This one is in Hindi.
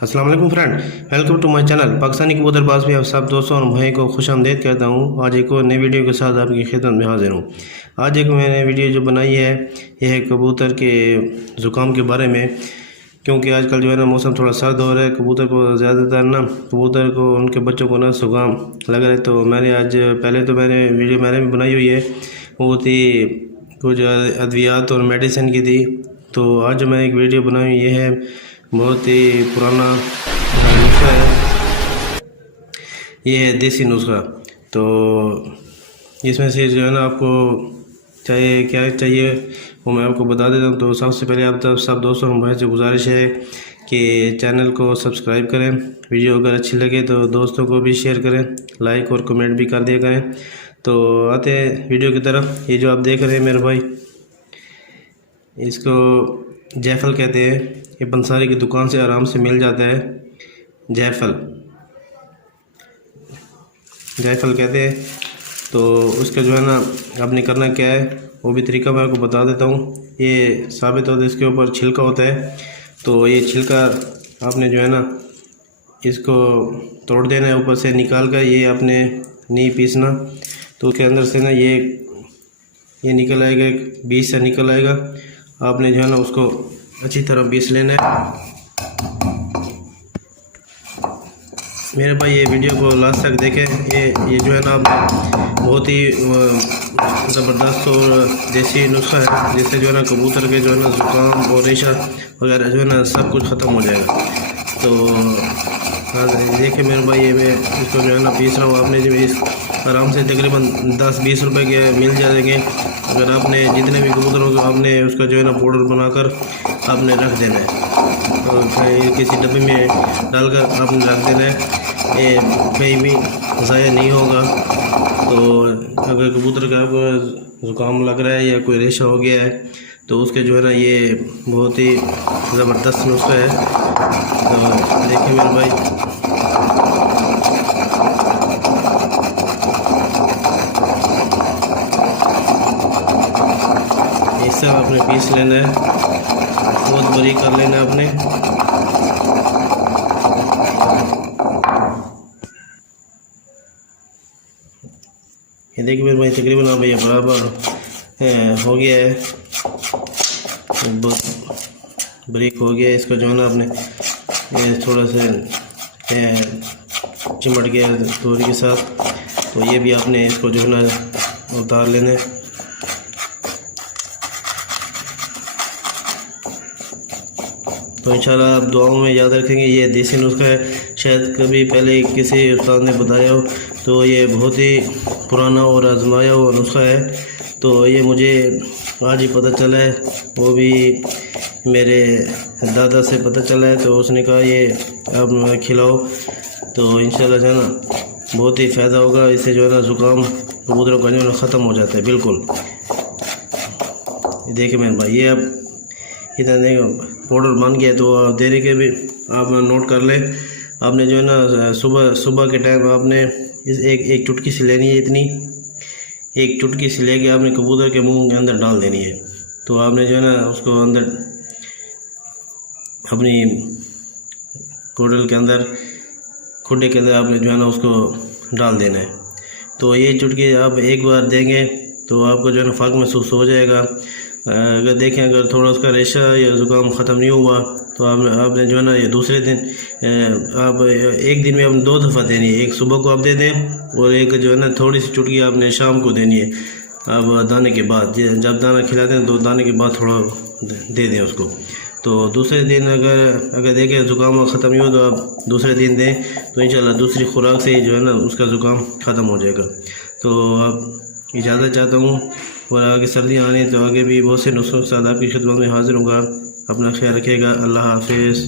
अस्सलाम वालेकुम friend, welcome to my channel Pakistani कबूतरबाज भी आप सब दोस्तों और भाई को खुशामदीद कहता हूँ। आज एक और नई वीडियो के साथ आपकी खिदमत में हाजिर हूँ। आज एक मैंने वीडियो जो बनाई है यह है कबूतर के ज़ुकाम के बारे में, क्योंकि आजकल जो है ना मौसम थोड़ा सर्द हो रहा है। कबूतर को ज़्यादातर ना कबूतर को उनके बच्चों को ना ज़ुकाम लग रहा है। तो मैंने आज पहले तो मैंने वीडियो मैंने भी बनाई हुई है, वो थी कुछ अद्वियात और मेडिसिन की थी। तो आज मैं एक वीडियो बनाई, ये है बहुत ही पुराना नुस्खा है, ये है देसी नुस्खा। तो इसमें से जो है ना आपको चाहिए क्या चाहिए वो मैं आपको बता देता हूँ। तो सबसे पहले आप सब दोस्तों भाई से गुजारिश है कि चैनल को सब्सक्राइब करें, वीडियो अगर अच्छी लगे तो दोस्तों को भी शेयर करें, लाइक और कमेंट भी कर दिया करें। तो आते हैं वीडियो की तरफ। ये जो आप देख रहे हैं मेरे भाई, इसको जायफल कहते हैं। ये पंसारी की दुकान से आराम से मिल जाता है। जायफल कहते हैं। तो उसका जो है ना आपने करना क्या है वो भी तरीका मैं आपको बता देता हूँ। ये साबित होता है, इसके ऊपर छिलका होता है। तो ये छिलका आपने जो है ना इसको तोड़ देना है, ऊपर से निकाल कर ये आपने नहीं पीसना। तो उसके अंदर से ना ये निकल आएगा, एक बीज से निकल आएगा। आपने जो है ना उसको अच्छी तरह पीस लेना है। मेरे भाई ये वीडियो को लास्ट तक देखें। ये जो है ना बहुत ही ज़बरदस्त और देसी नुस्खा है, जिससे जो है ना कबूतर के जो है ना ज़ुकाम और रेशा वगैरह जो है ना सब कुछ ख़त्म हो जाएगा। तो देखिए मेरे भाई, ये मैं इसको जो है ना पीस रहा हूँ। आपने जो इस आराम से तकरीबन 10-20 रुपए के मिल जाएंगे। अगर आपने जितने भी कबूतर होगा आपने उसका जो है ना पाउडर बनाकर आपने रख देना है, और फिर किसी डब्बे में डालकर आपने रख देना है। ये कहीं भी ज़ाया नहीं होगा। तो अगर कबूतर का आपको ज़ुकाम लग रहा है या कोई रेशा हो गया है तो उसके जो है ना ये बहुत ही ज़बरदस्त नुस्खा है। तो देखिए मेरे भाई, ये सब आपने पीस लेना है, बहुत बरीक कर लेना है आपने। ये देखिए मेरे भाई, तकरीबन अब ये बराबर हो गया है, बहुत बरीक हो गया है। इसका जो है ना आपने थोड़ा सा चिमट गया तोरी के साथ। तो ये भी आपने इसको जो है ना उतार लेना है। तो इंशाल्लाह आप दुआओं में याद रखेंगे। ये देसी नुस्खा है, शायद कभी पहले किसी उस्ताद ने बताया हो। तो ये बहुत ही पुराना और आजमाया हुआ नुस्खा है। तो ये मुझे आज ही पता चला है, वो भी मेरे दादा से पता चला है। तो उसने कहा ये आप खिलाओ तो इंशाल्लाह जो है ना बहुत ही फ़ायदा होगा। इससे जो है ना ज़ुकाम कबूतरों का जो है ख़त्म हो जाता है बिल्कुल। देखिए मेरे भाई, ये अब इतना पाउडर बन गया। तो देने के भी आप नोट कर ले। आपने जो है ना सुबह के टाइम आपने इस एक चुटकी सी लेनी है, इतनी एक चुटकी सी लेके आपने कबूतर के मुंह के अंदर डाल देनी है। तो आपने जो है ना उसको अंदर अपनी कोडल के अंदर खुडे के अंदर आपने जो है ना उसको डाल देना है। तो ये चुटकी आप एक बार देंगे तो आपको जो है ना फ़र्क महसूस हो जाएगा। अगर देखें, अगर थोड़ा उसका रेशा या ज़ुकाम ख़त्म नहीं हुआ तो आपने जो है ना ये दूसरे दिन आप एक दिन में आप 2 दफ़ा देनी है। एक सुबह को आप दे दें और एक जो है ना थोड़ी सी चुटकी आपने शाम को देनी है। आप दाने के बाद, जब दाना खिलाते हैं तो दाने के बाद थोड़ा दे दें उसको। तो दूसरे दिन अगर देखें ज़ुकाम ख़त्म नहीं हो तो आप दूसरे दिन दें, तो इंशाल्लाह दूसरी खुराक से जो है ना उसका ज़ुकाम ख़त्म हो जाएगा। तो आप इजाज़त चाहता हूँ, और आगे सर्दियाँ आने तो आगे भी बहुत से नुस्खों के साथ आपकी खिदमत में हाजिर होगा। अपना ख्याल रखिएगा। अल्लाह हाफिज़।